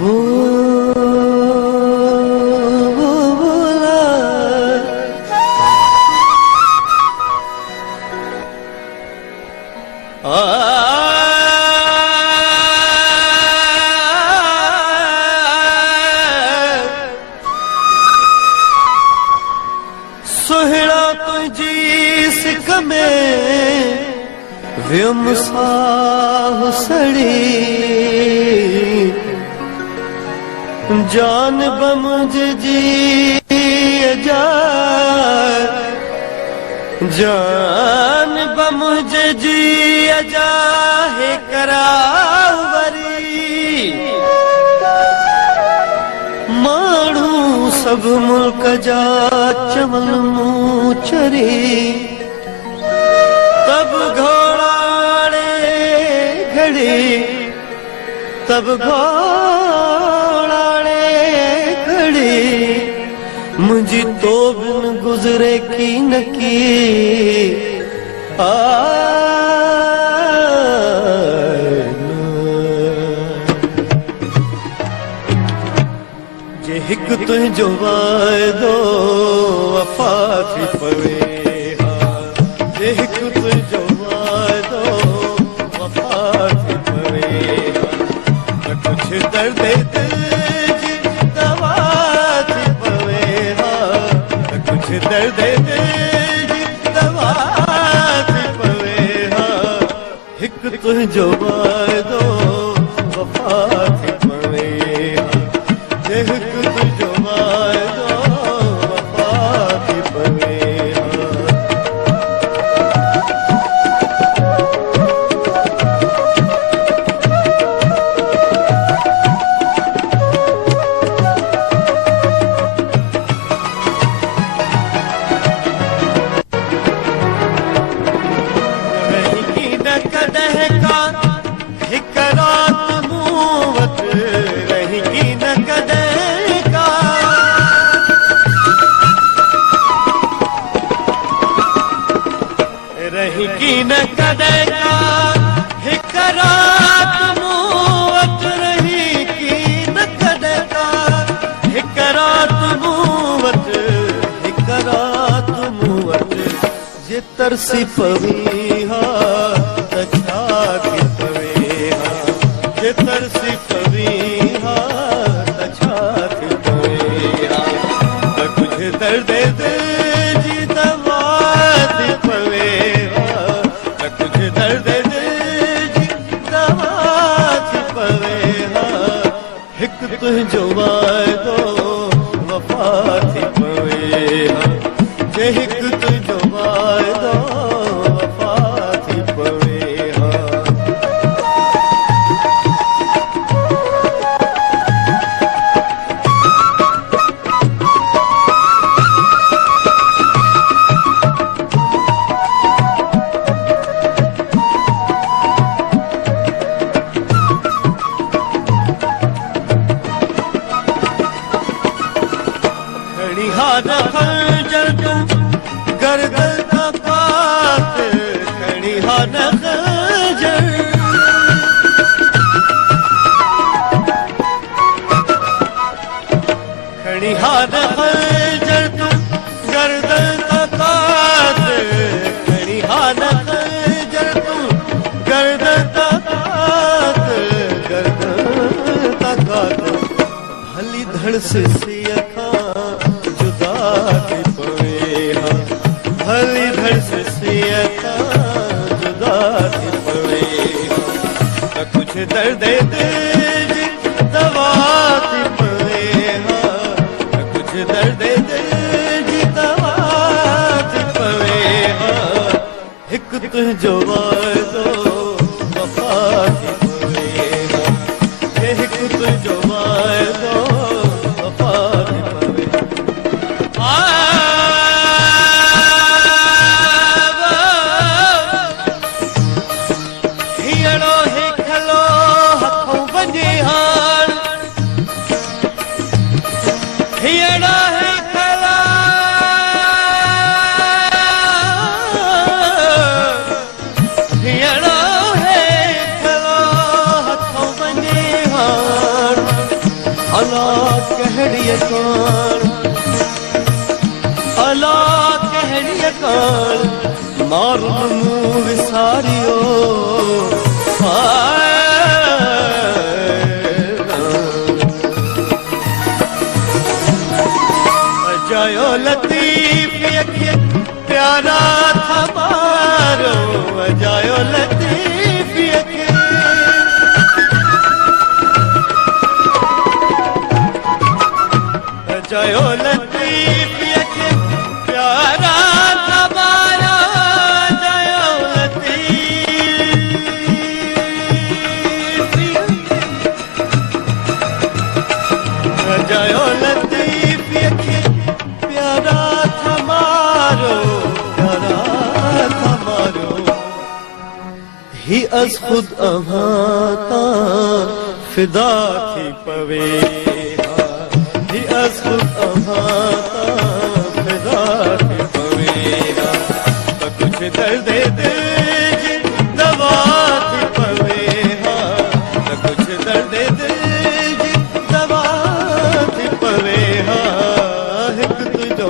वो बोला सोहड़ा तुझी सिक में व्यम साह सड़ी जान बमुझ जी जा जान बमुझ जी जा है करावरी माण्हू सब मुल्क जा चमन मुंह चरी तब घोड़ाड़े घड़ी तब घोड़ाड़े घड़ी मुझी तो बिन गुजरे की न की जे हिक तुझो वायदो वफा थी पवे जे हिक तुझो वायदो वफा थी पवे कुछ दर्द दिल जी दवा थी पवे कुछ दर्द दिल जी दवा थी पवे हिक तुझो वायदो वफा थी पवे जे हिक तुझो वायदो वफा थी पवे की न कदे का हिक रात मूं वट रही की न कदे का हिक रात मूं वट हिक रात मूं वट जे तरसी पवी हा त छा थी पवे हा जे तरसी पवी हा त छा थी पवे हा त कुछ दर्द दिल जी दवा थी पवे तुझो वायदो वफा थी पवे जे हिक तुझो वायदो वफा थी पवे खंजर तू गर्दन का कात खड़ी हाथ खंजर खड़ी हाथ खंजर तू गर्दन का कात खड़ी हाथ खंजर तू गर्दन का कात गर्दन का कात हली धड़ से सिया हली धड़ से सिया जुदा थी पवे कुछ दर्द दिल जी दवा थी पवे कुछ दर्द दिल जी दवा थी पवे हिक तुझो वायदो वफा थी पवे जे हिक तुझो वायदो वफा थी पवे मारून मूं विसारियो अजायो लतीफ़ खे प्यारा था मारो अजायो लतीफ़ खे अजायो लतीफ़ खे प्यारा था मारो अजायो अजायो लतीफ़ खे प्यारा था मारो ही अज़ खुद अभाता फिदा थी पवे ही अज़ खुद अभाता फिदा थी पवे त कुछ दर्द दिल जी दवा थी पवे त कुछ दर्द दिल जी दवा थी पवे हिकु तुंहिंजो